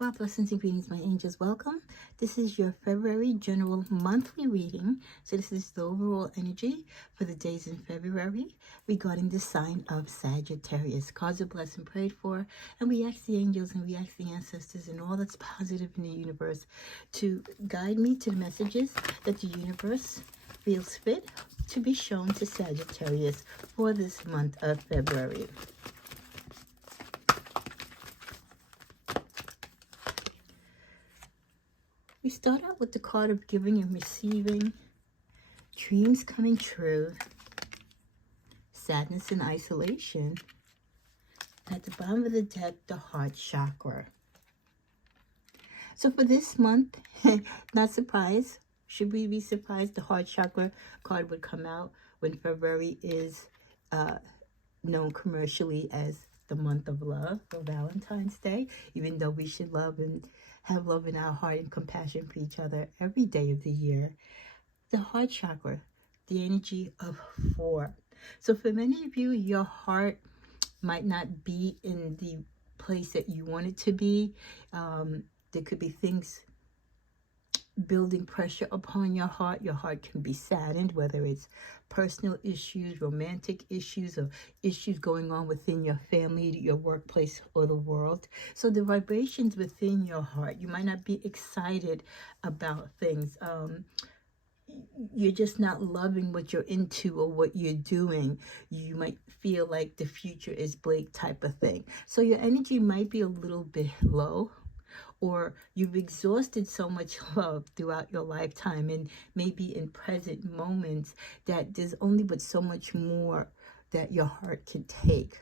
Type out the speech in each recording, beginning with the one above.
Well, blessings and greetings, my angels. Welcome. This is your February general monthly reading. So this is the overall energy for the days in February regarding the sign of Sagittarius. Cards are blessed and prayed for. And we ask the angels and we ask the ancestors and all that's positive in the universe to guide me to the messages that the universe feels fit to be shown to Sagittarius for this month of February. We start out with the card of giving and receiving, dreams coming true, sadness and isolation. At the bottom of the deck, the heart chakra. So for this month, not surprised. Should we be surprised? The heart chakra card would come out when February is known commercially as the month of love or Valentine's Day, even though we should love and have love in our heart and compassion for each other every day of the year. The heart chakra, the energy of 4. So for many of you, your heart might not be in the place that you want it to be. There could be things building pressure upon your heart. Your heart can be saddened, whether it's personal issues, romantic issues, or issues going on within your family, your workplace, or the world. So the vibrations within your heart, you might not be excited about things. You're just not loving what you're into or what you're doing. You might feel like the future is bleak type of thing. So your energy might be a little bit low, or you've exhausted so much love throughout your lifetime and maybe in present moments that there's only but so much more that your heart can take.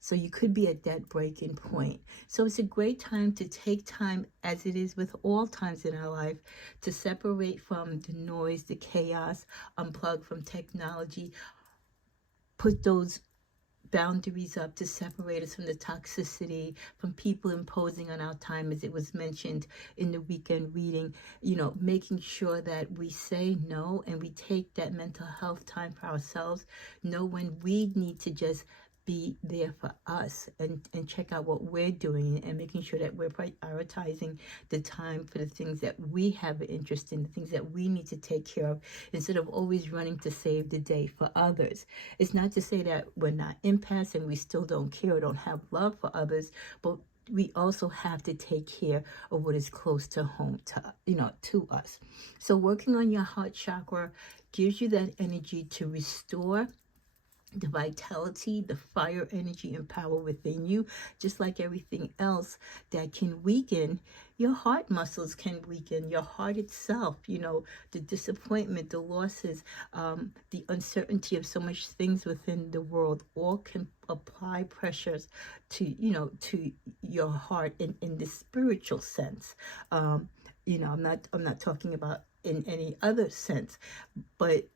So you could be at that breaking point. So it's a great time to take time, as it is with all times in our life, to separate from the noise, the chaos, unplug from technology, put those boundaries up to separate us from the toxicity, from people imposing on our time, as it was mentioned in the weekend reading, making sure that we say no and we take that mental health time for ourselves, know when we need to just be there for us and check out what we're doing, and making sure that we're prioritizing the time for the things that we have an interest in, the things that we need to take care of, instead of always running to save the day for others. It's not to say that we're not empaths and we still don't care or don't have love for others, but we also have to take care of what is close to home, to us. So working on your heart chakra gives you that energy to restore the vitality, the fire, energy, and power within you. Just like everything else that can weaken, your heart muscles can weaken, your heart itself, the disappointment, the losses, the uncertainty of so much things within the world, all can apply pressures to your heart in the spiritual sense. I'm not talking about in any other sense, but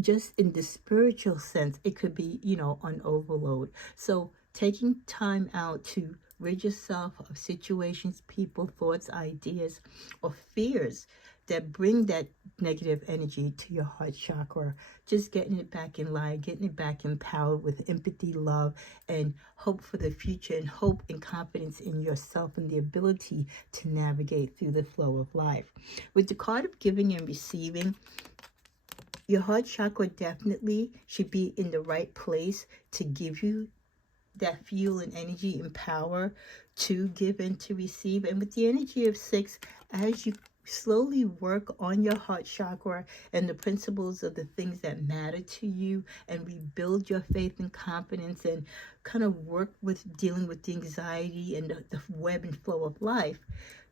just in the spiritual sense, it could be, on overload. So taking time out to rid yourself of situations, people, thoughts, ideas, or fears that bring that negative energy to your heart chakra, just getting it back in line, getting it back empowered with empathy, love, and hope for the future, and hope and confidence in yourself and the ability to navigate through the flow of life. With the card of giving and receiving, your heart chakra definitely should be in the right place to give you that fuel and energy and power to give and to receive. And with the energy of 6, as you slowly work on your heart chakra and the principles of the things that matter to you, and rebuild your faith and confidence, and kind of work with dealing with the anxiety and the web and flow of life,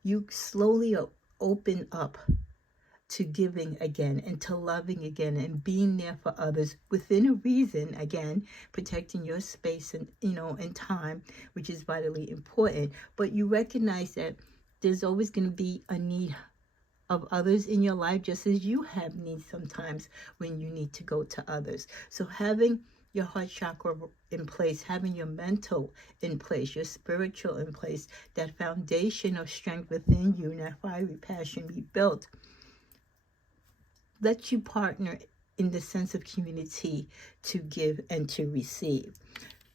you slowly open up to giving again and to loving again and being there for others within a reason, again, protecting your space and time, which is vitally important. But you recognize that there's always going to be a need of others in your life, just as you have needs sometimes when you need to go to others. So having your heart chakra in place, having your mental in place, your spiritual in place, that foundation of strength within you, and that fiery passion rebuilt, let you partner in the sense of community to give and to receive.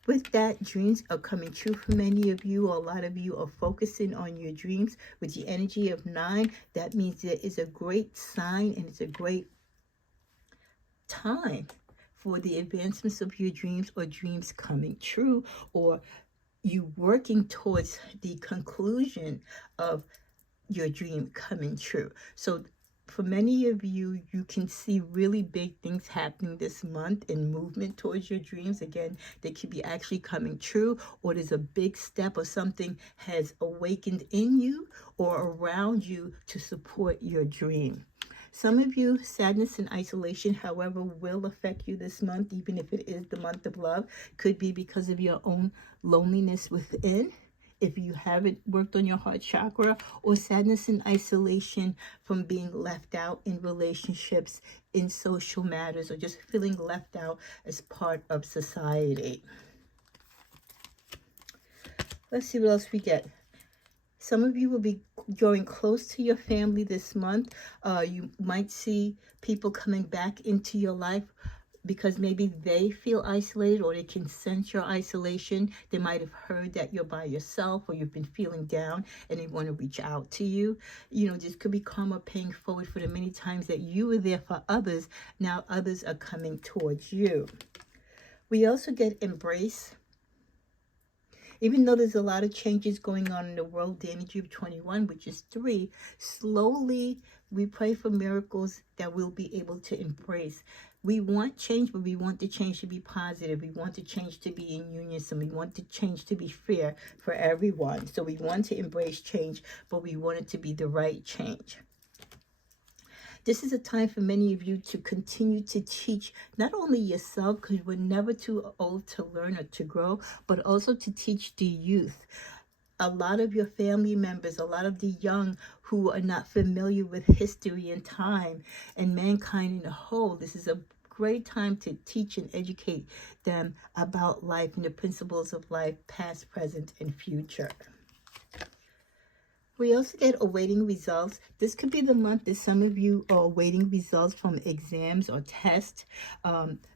With that, dreams are coming true for many of you. A lot of you are focusing on your dreams. With the energy of 9, that means there is a great sign and it's a great time for the advancements of your dreams, or dreams coming true, or you working towards the conclusion of your dream coming true. So for many of you, you can see really big things happening this month in movement towards your dreams. Again, they could be actually coming true, or there's a big step or something has awakened in you or around you to support your dream. Some of you, sadness and isolation, however, will affect you this month, even if it is the month of love. Could be because of your own loneliness within, if you haven't worked on your heart chakra, or sadness and isolation from being left out in relationships, in social matters, or just feeling left out as part of society. Let's see what else we get. Some of you will be growing close to your family this month. You might see people coming back into your life because maybe they feel isolated, or they can sense your isolation. They might have heard that you're by yourself, or you've been feeling down and they want to reach out to you. You know, this could be karma paying forward for the many times that you were there for others. Now others are coming towards you. We also get embrace. Even though there's a lot of changes going on in the world, the energy of 21, which is 3, slowly we pray for miracles that we'll be able to embrace. We want change, but we want the change to be positive. We want the change to be in unison. We want the change to be fair for everyone. So we want to embrace change, but we want it to be the right change. This is a time for many of you to continue to teach not only yourself, because we're never too old to learn or to grow, but also to teach the youth. A lot of your family members, a lot of the young who are not familiar with history and time and mankind in a whole, this is a great time to teach and educate them about life and the principles of life, past, present, and future. We also get awaiting results. This could be the month that some of you are awaiting results from exams or tests,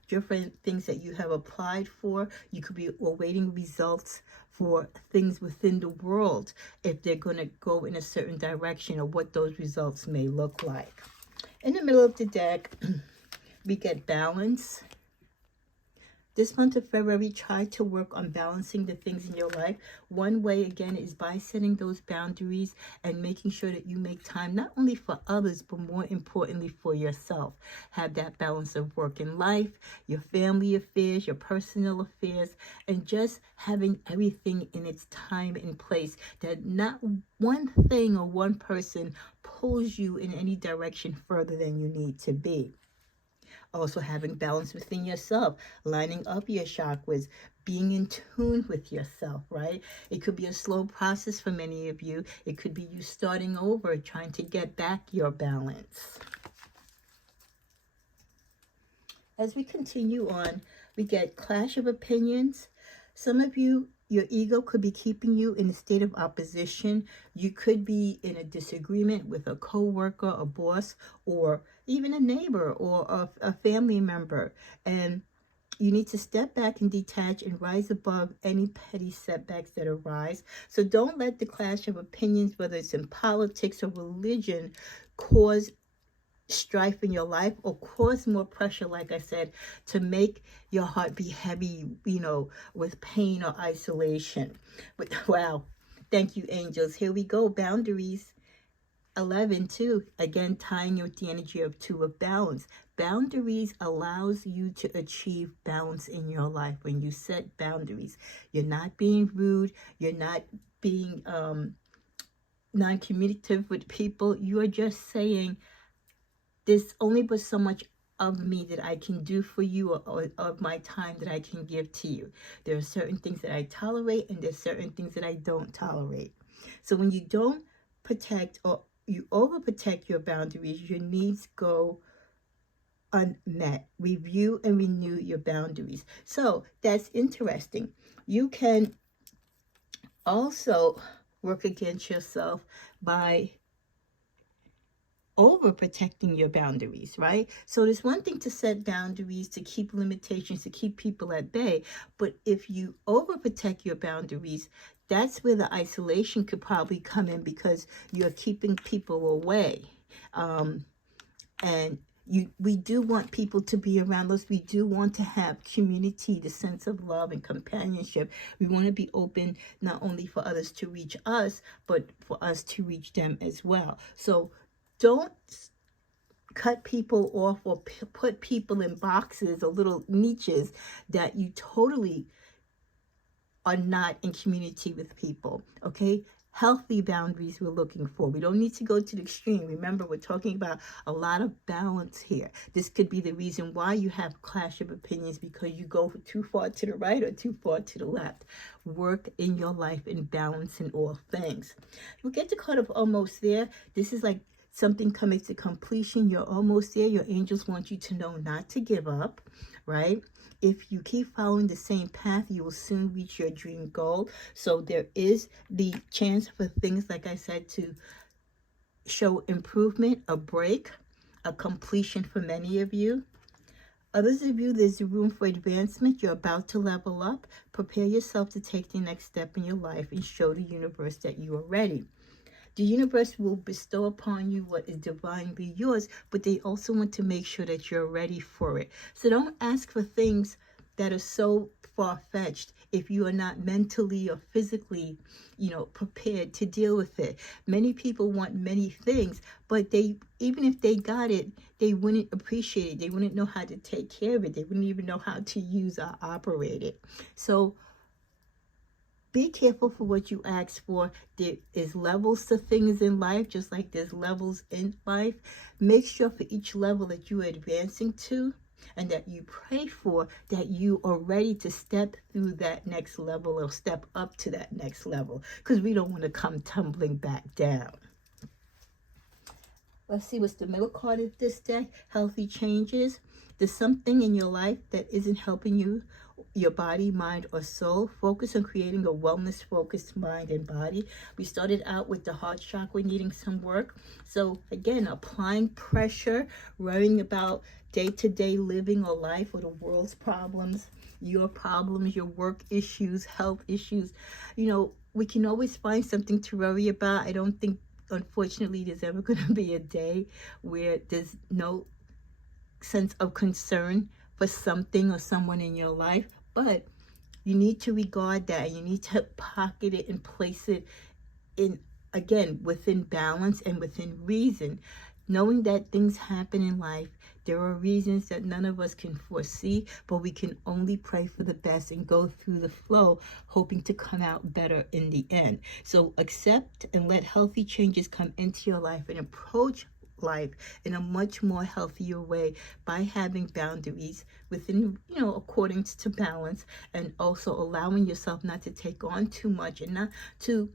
different things that you have applied for. You could be awaiting results for things within the world, if they're going to go in a certain direction, or what those results may look like. In the middle of the deck, we get balance. This month of February, try to work on balancing the things in your life. One way, again, is by setting those boundaries and making sure that you make time, not only for others, but more importantly for yourself. Have that balance of work and life, your family affairs, your personal affairs, and just having everything in its time and place, that not one thing or one person pulls you in any direction further than you need to be. Also having balance within yourself, lining up your chakras, being in tune with yourself, right? It could be a slow process for many of you. It could be you starting over, trying to get back your balance. As we continue on, we get clash of opinions. Some of you, your ego could be keeping you in a state of opposition. You could be in a disagreement with a co-worker, a boss, or even a neighbor or a family member. And you need to step back and detach and rise above any petty setbacks that arise. So don't let the clash of opinions, whether it's in politics or religion, cause strife in your life or cause more pressure, like I said, to make your heart be heavy, you know, with pain or isolation. But wow, thank you, angels. Here we go. Boundaries. 11, 2, again, tying with the energy of 2 of balance. Boundaries allows you to achieve balance in your life. When you set boundaries, you're not being rude, you're not being non-communicative with people. You are just saying, there's only but so much of me that I can do for you, or of my time that I can give to you. There are certain things that I tolerate, and there's certain things that I don't tolerate. So when you don't protect, or you overprotect your boundaries, your needs go unmet. Review and renew your boundaries. So that's interesting. You can also work against yourself by over protecting your boundaries, right? So there's one thing to set boundaries, to keep limitations, to keep people at bay. But if you overprotect your boundaries, that's where the isolation could probably come in, because you're keeping people away. And we do want people to be around us. We do want to have community, the sense of love and companionship. We want to be open not only for others to reach us, but for us to reach them as well. So don't cut people off or put people in boxes or little niches that you totally are not in community with people, okay? Healthy boundaries we're looking for. We don't need to go to the extreme. Remember, we're talking about a lot of balance here. This could be the reason why you have clash of opinions, because you go too far to the right or too far to the left. Work in your life in balance in all things. We'll get the card of almost there. This is like something coming to completion. You're almost there. Your angels want you to know not to give up, right? If you keep following the same path, you will soon reach your dream goal. So there is the chance for things, like I said, to show improvement, a break, a completion for many of you. Others of you, there's room for advancement. You're about to level up. Prepare yourself to take the next step in your life and show the universe that you are ready. The universe will bestow upon you what is divinely yours, but they also want to make sure that you're ready for it. So don't ask for things that are so far-fetched if you are not mentally or physically, prepared to deal with it. Many people want many things, but even if they got it, they wouldn't appreciate it. They wouldn't know how to take care of it. They wouldn't even know how to use or operate it. So be careful for what you ask for. There is levels to things in life, just like there's levels in life. Make sure for each level that you are advancing to, and that you pray for, that you are ready to step through that next level or step up to that next level, because we don't want to come tumbling back down. Let's see what's the middle card of this deck. Healthy changes. There's something in your life that isn't helping you, your body, mind, or soul. Focus on creating a wellness-focused mind and body. We started out with the heart chakra needing some work. So again, applying pressure, worrying about day-to-day living or life or the world's problems, your work issues, health issues. We can always find something to worry about. I don't think, unfortunately, there's ever going to be a day where there's no sense of concern for something or someone in your life, but you need to regard that. You need to pocket it and place it in, again, within balance and within reason, knowing that things happen in life. There are reasons that none of us can foresee, but we can only pray for the best and go through the flow, hoping to come out better in the end. So accept and let healthy changes come into your life and approach life in a much more healthier way by having boundaries within, according to balance, and also allowing yourself not to take on too much and not to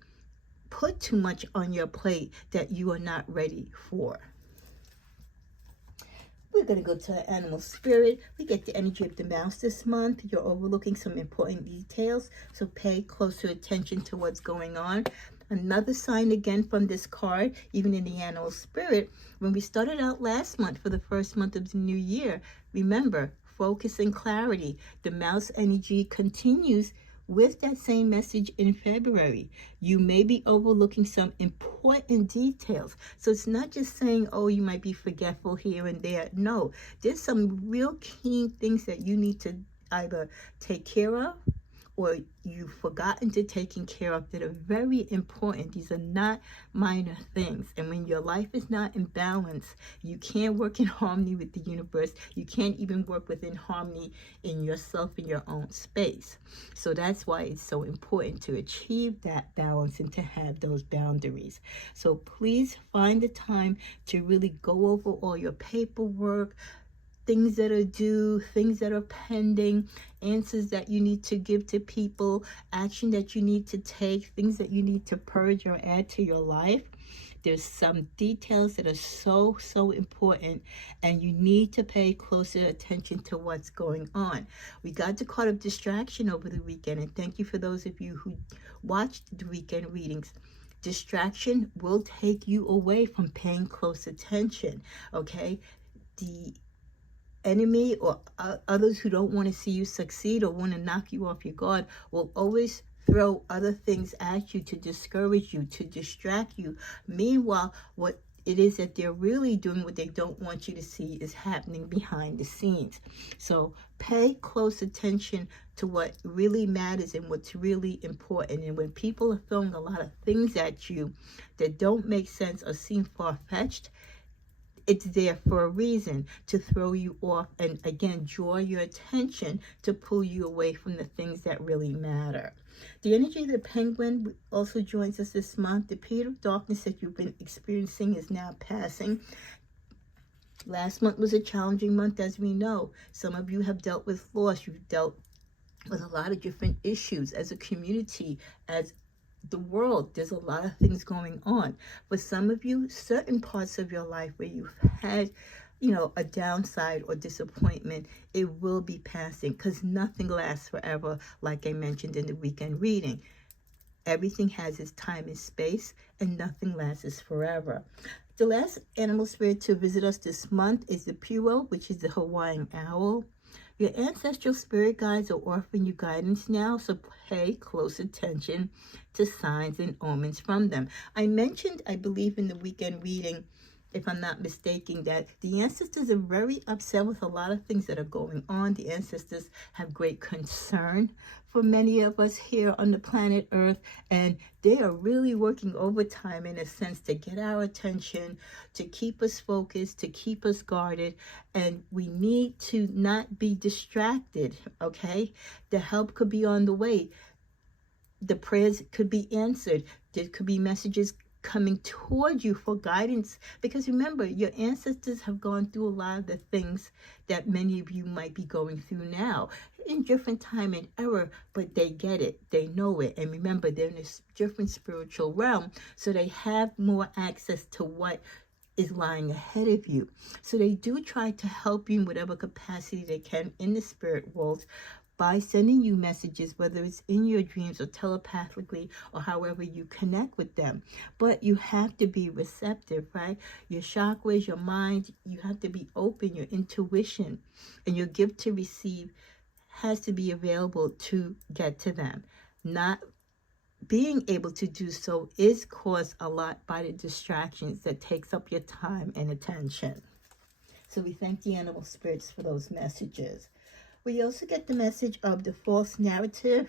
put too much on your plate that you are not ready for. We're going to go to animal spirit. We get the energy of the mouse this month. You're overlooking some important details, so pay closer attention to what's going on. Another sign again from this card, even in the animal spirit, when we started out last month for the first month of the new year, remember, focus and clarity. The mouse energy continues with that same message in February. You may be overlooking some important details. So it's not just saying, oh, you might be forgetful here and there. No, there's some real key things that you need to either take care of, or you've forgotten to taking care of, that are very important. These are not minor things. And when your life is not in balance, you can't work in harmony with the universe. You can't even work within harmony in yourself, in your own space. So that's why it's so important to achieve that balance and to have those boundaries. So please find the time to really go over all your paperwork, things that are due, things that are pending, answers that you need to give to people, action that you need to take, things that you need to purge or add to your life. There's some details that are so, so important, and you need to pay closer attention to what's going on. We got the card of distraction over the weekend, and thank you for those of you who watched the weekend readings. Distraction will take you away from paying close attention, okay? The enemy or others who don't want to see you succeed or want to knock you off your guard will always throw other things at you to discourage you, to distract you. Meanwhile, what it is that they're really doing, what they don't want you to see, is happening behind the scenes. So pay close attention to what really matters and what's really important. And when people are throwing a lot of things at you that don't make sense or seem far-fetched, it's there for a reason, to throw you off and again draw your attention, to pull you away from the things that really matter. The energy of the Penguin also joins us this month. The period of darkness that you've been experiencing is now passing. Last month was a challenging month, as we know. Some of you have dealt with loss. You've dealt with a lot of different issues as a community, as the world. There's a lot of things going on. For some of you, certain parts of your life where you've had, a downside or disappointment, it will be passing, because nothing lasts forever, like I mentioned in the weekend reading. Everything has its time and space, and nothing lasts forever. The last animal spirit to visit us this month is the Puo, which is the Hawaiian owl. Your ancestral spirit guides are offering you guidance now, so pay close attention to signs and omens from them. I mentioned, I believe in the weekend reading, if I'm not mistaken, that the ancestors are very upset with a lot of things that are going on. The ancestors have great concern for many of us here on the planet Earth, and they are really working overtime in a sense to get our attention, to keep us focused, to keep us guarded, and we need to not be distracted, okay? The help could be on the way. The prayers could be answered. There could be messages coming toward you for guidance, because remember, your ancestors have gone through a lot of the things that many of you might be going through now in different time and era, but they get it, they know it, and remember, they're in a different spiritual realm, so they have more access to what is lying ahead of you. So they do try to help you in whatever capacity they can in the spirit world, by sending you messages, whether it's in your dreams or telepathically or however you connect with them. But you have to be receptive, right? Your chakras, your mind, you have to be open, your intuition, and your gift to receive has to be available to get to them. Not being able to do so is caused a lot by the distractions that takes up your time and attention. So we thank the animal spirits for those messages. We also get the message of the false narrative.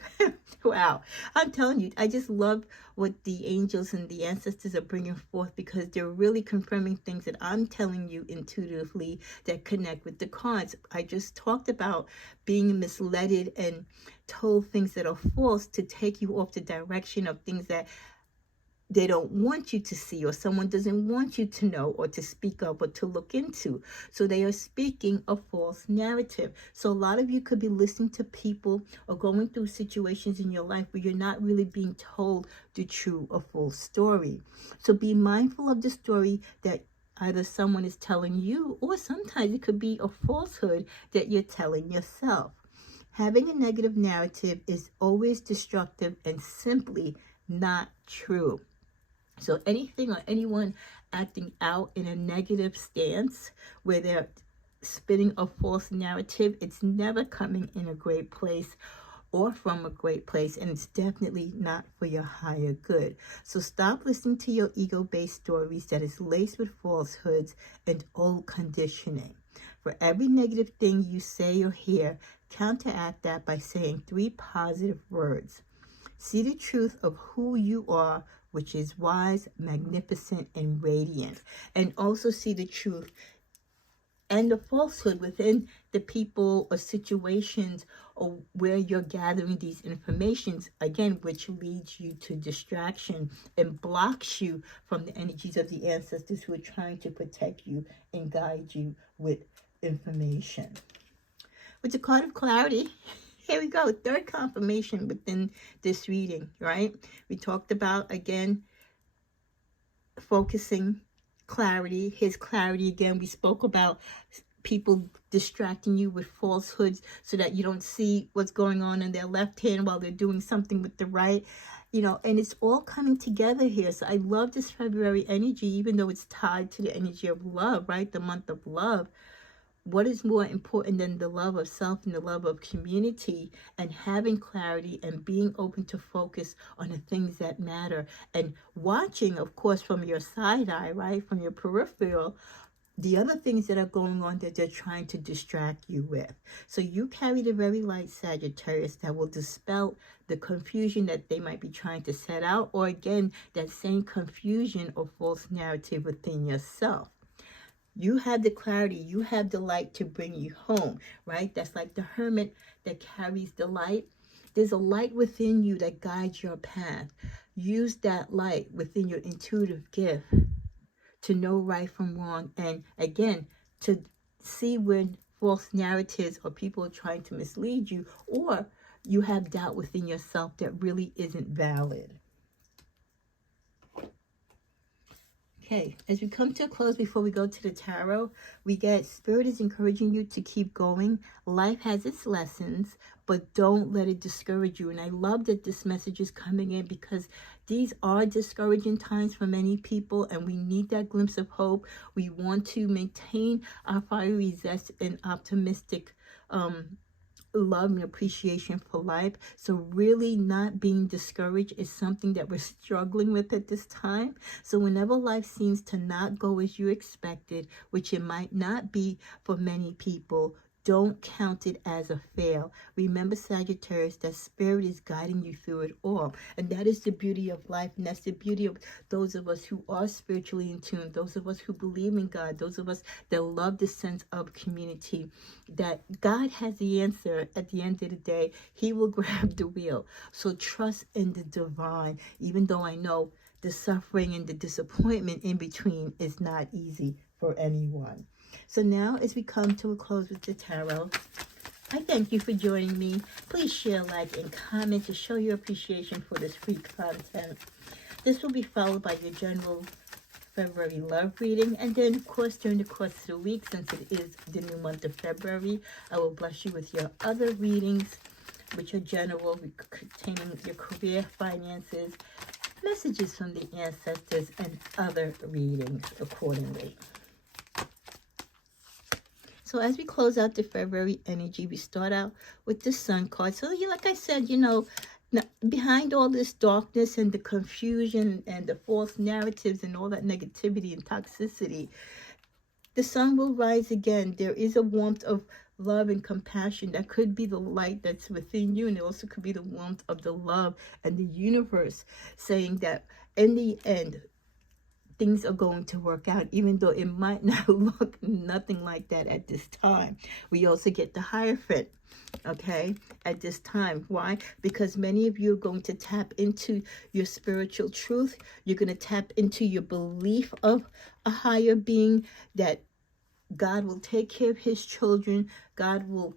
Wow, I'm telling you, I just love what the angels and the ancestors are bringing forth, because they're really confirming things that I'm telling you intuitively that connect with the cards. I just talked about being misled and told things that are false to take you off the direction of things that they don't want you to see, or someone doesn't want you to know, or to speak up, or to look into. So they are speaking a false narrative. So a lot of you could be listening to people or going through situations in your life where you're not really being told the true or full story. So be mindful of the story that either someone is telling you, or sometimes it could be a falsehood that you're telling yourself. Having a negative narrative is always destructive and simply not true. So anything or anyone acting out in a negative stance where they're spinning a false narrative, it's never coming in a great place or from a great place, and it's definitely not for your higher good. So stop listening to your ego-based stories that is laced with falsehoods and old conditioning. For every negative thing you say or hear, counteract that by saying 3 positive words. See the truth of who you are, which is wise, magnificent, and radiant. And also see the truth and the falsehood within the people or situations or where you're gathering these informations, again, which leads you to distraction and blocks you from the energies of the ancestors who are trying to protect you and guide you with information. With the card of clarity, here we go, 3rd confirmation within this reading, right? We talked about, again, focusing, clarity, his clarity again. We spoke about people distracting you with falsehoods so that you don't see what's going on in their left hand while they're doing something with the right. you know, and it's all coming together here. So I love this February energy, even though it's tied to the energy of love, right? The month of love. What is more important than the love of self and the love of community, and having clarity and being open to focus on the things that matter, and watching, of course, from your side eye, right? From your peripheral, the other things that are going on that they're trying to distract you with. So you carry the very light Sagittarius that will dispel the confusion that they might be trying to set out, or again, that same confusion or false narrative within yourself. You have the clarity, you have the light to bring you home, right? That's like the hermit that carries the light. There's a light within you that guides your path. Use that light within your intuitive gift to know right from wrong, and again, to see when false narratives or people are trying to mislead you, or you have doubt within yourself that really isn't valid. Okay, as we come to a close before we go to the tarot, we get Spirit is encouraging you to keep going. Life has its lessons, but don't let it discourage you. And I love that this message is coming in, because these are discouraging times for many people, and we need that glimpse of hope. We want to maintain our fiery zest and optimistic love and appreciation for life. So really not being discouraged is something that we're struggling with at this time. So whenever life seems to not go as you expected, which it might not be for many people, don't count it as a fail. Remember, Sagittarius, that Spirit is guiding you through it all. And that is the beauty of life. And that's the beauty of those of us who are spiritually in tune, those of us who believe in God, those of us that love the sense of community, that God has the answer at the end of the day. He will grab the wheel. So trust in the divine, even though I know the suffering and the disappointment in between is not easy for anyone. So now, as we come to a close with the tarot, I thank you for joining me. Please share, like, and comment to show your appreciation for this free content. This will be followed by your general February love reading. And then, of course, during the course of the week, since it is the new month of February, I will bless you with your other readings, which are general, containing your career, finances, messages from the ancestors, and other readings accordingly. So as we close out the February energy, we start out with the Sun card. So like I said, you know, behind all this darkness and the confusion and the false narratives and all that negativity and toxicity, the sun will rise again. There is a warmth of love and compassion. That could be the light that's within you, and it also could be the warmth of the love and the universe saying that in the end, things are going to work out, even though it might not look nothing like that at this time. We also get the Hierophant, okay, at this time. Why? Because many of you are going to tap into your spiritual truth. You're going to tap into your belief of a higher being, that God will take care of his children. God will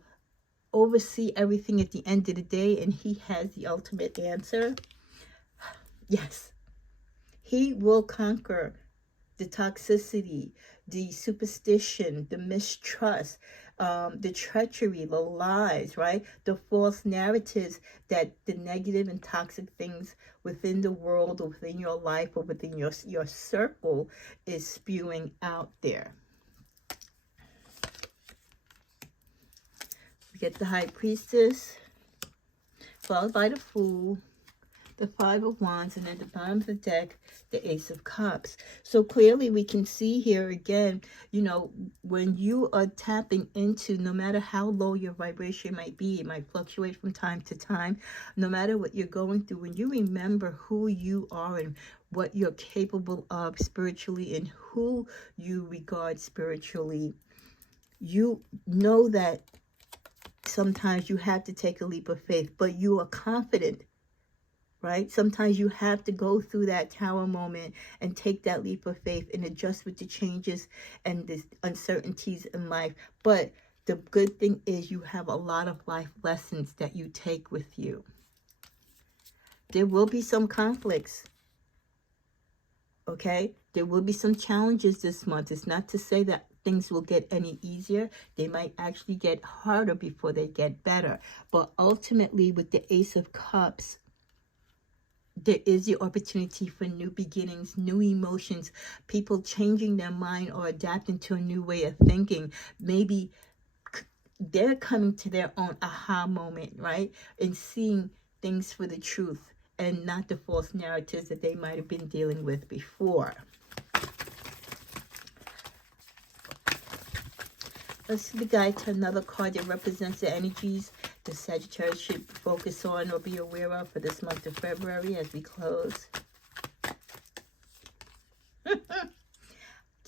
oversee everything at the end of the day, and he has the ultimate answer. Yes. He will conquer the toxicity, the superstition, the mistrust, the treachery, the lies, right? The false narratives that the negative and toxic things within the world or within your life or within your circle is spewing out there. We get the High Priestess, followed by the Fool, the Five of Wands, and at the bottom of the deck, the Ace of Cups. So clearly we can see here again, you know, when you are tapping into, no matter how low your vibration might be, it might fluctuate from time to time, no matter what you're going through, when you remember who you are and what you're capable of spiritually and who you regard spiritually, you know that sometimes you have to take a leap of faith, but you are confident. Right? Sometimes you have to go through that tower moment and take that leap of faith and adjust with the changes and the uncertainties in life. But the good thing is you have a lot of life lessons that you take with you. There will be some conflicts. Okay? There will be some challenges this month. It's not to say that things will get any easier. They might actually get harder before they get better. But ultimately, with the Ace of Cups, there is the opportunity for new beginnings, new emotions, people changing their mind or adapting to a new way of thinking. Maybe they're coming to their own aha moment, right? And seeing things for the truth and not the false narratives that they might have been dealing with before. Let's see the guide to another card that represents the energies the Sagittarius should focus on or be aware of for this month of February as we close.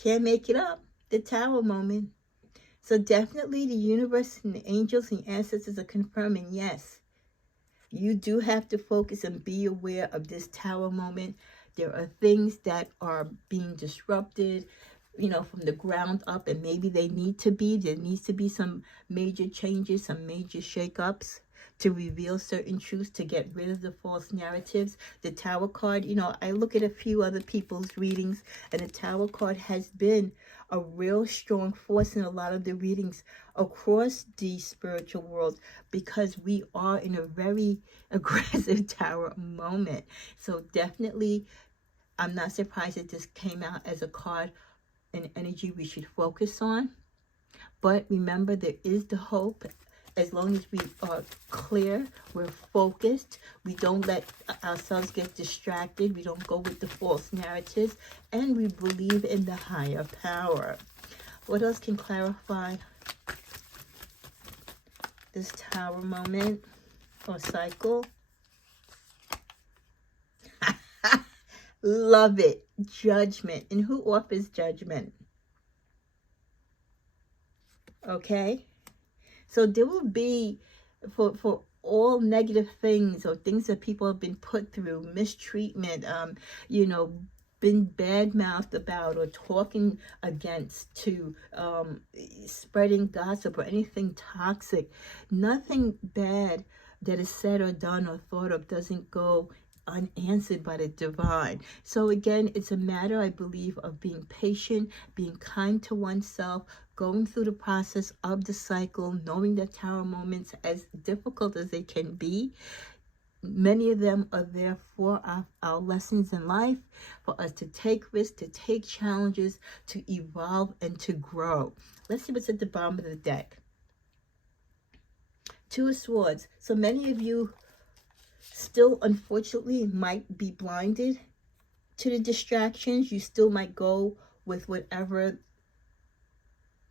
Can't make it up. The Tower moment. So definitely the universe and the angels and ancestors are confirming, yes, you do have to focus and be aware of this Tower moment. There are things that are being disrupted, you know, from the ground up, and maybe there needs to be some major changes, some major shakeups to reveal certain truths, to get rid of the false narratives. The Tower card, you know, I look at a few other people's readings, and the Tower card has been a real strong force in a lot of the readings across the spiritual world, because we are in a very aggressive Tower moment. So definitely, I'm not surprised that this came out as a card, an energy we should focus on. But remember, there is the hope. As long as we are clear, we're focused, we don't let ourselves get distracted, we don't go with the false narratives, and we believe in the higher power. What else can clarify this Tower moment or cycle? Love it. Judgment. And who offers judgment? Okay. So there will be, for all negative things or things that people have been put through, mistreatment, you know, been bad-mouthed about or talking against, to spreading gossip or anything toxic. Nothing bad that is said or done or thought of doesn't go unanswered by the divine. So again, it's a matter, I believe, of being patient, being kind to oneself, going through the process of the cycle, knowing that Tower moments, as difficult as they can be, many of them are there for our lessons in life, for us to take risks, to take challenges, to evolve, and to grow. Let's see what's at the bottom of the deck. Two of Swords. So many of you still, unfortunately, might be blinded to the distractions. You still might go with whatever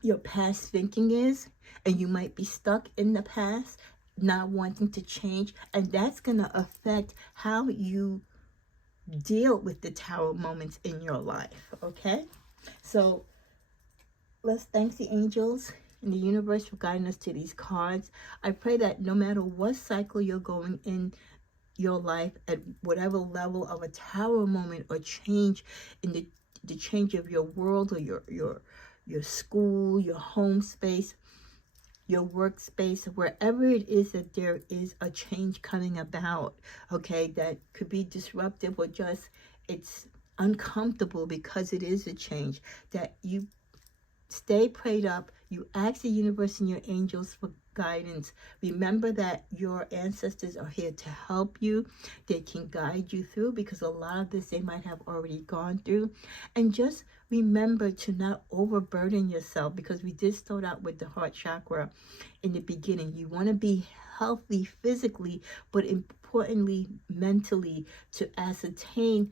your past thinking is, and you might be stuck in the past, not wanting to change, and that's going to affect how you deal with the Tower moments in your life. Okay, so let's thank the angels and the universe for guiding us to these cards. I pray that no matter what cycle you're going in your life, at whatever level of a Tower moment or change in the change of your world, or your school, your home space, your workspace, wherever it is that there is a change coming about, okay, that could be disruptive or just it's uncomfortable because it is a change, that you stay prayed up, you ask the universe and your angels for guidance. Remember that your ancestors are here to help you. They can guide you through, because a lot of this they might have already gone through. And just remember to not overburden yourself, because we did start out with the heart chakra in the beginning. You want to be healthy physically, but importantly mentally, to ascertain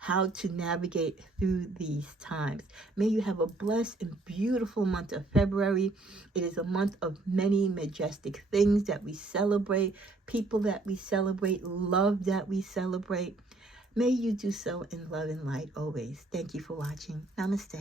how to navigate through these times. May you have a blessed and beautiful month of February. It is a month of many majestic things that we celebrate, people that we celebrate, love that we celebrate. May you do so in love and light always. Thank you for watching. Namaste.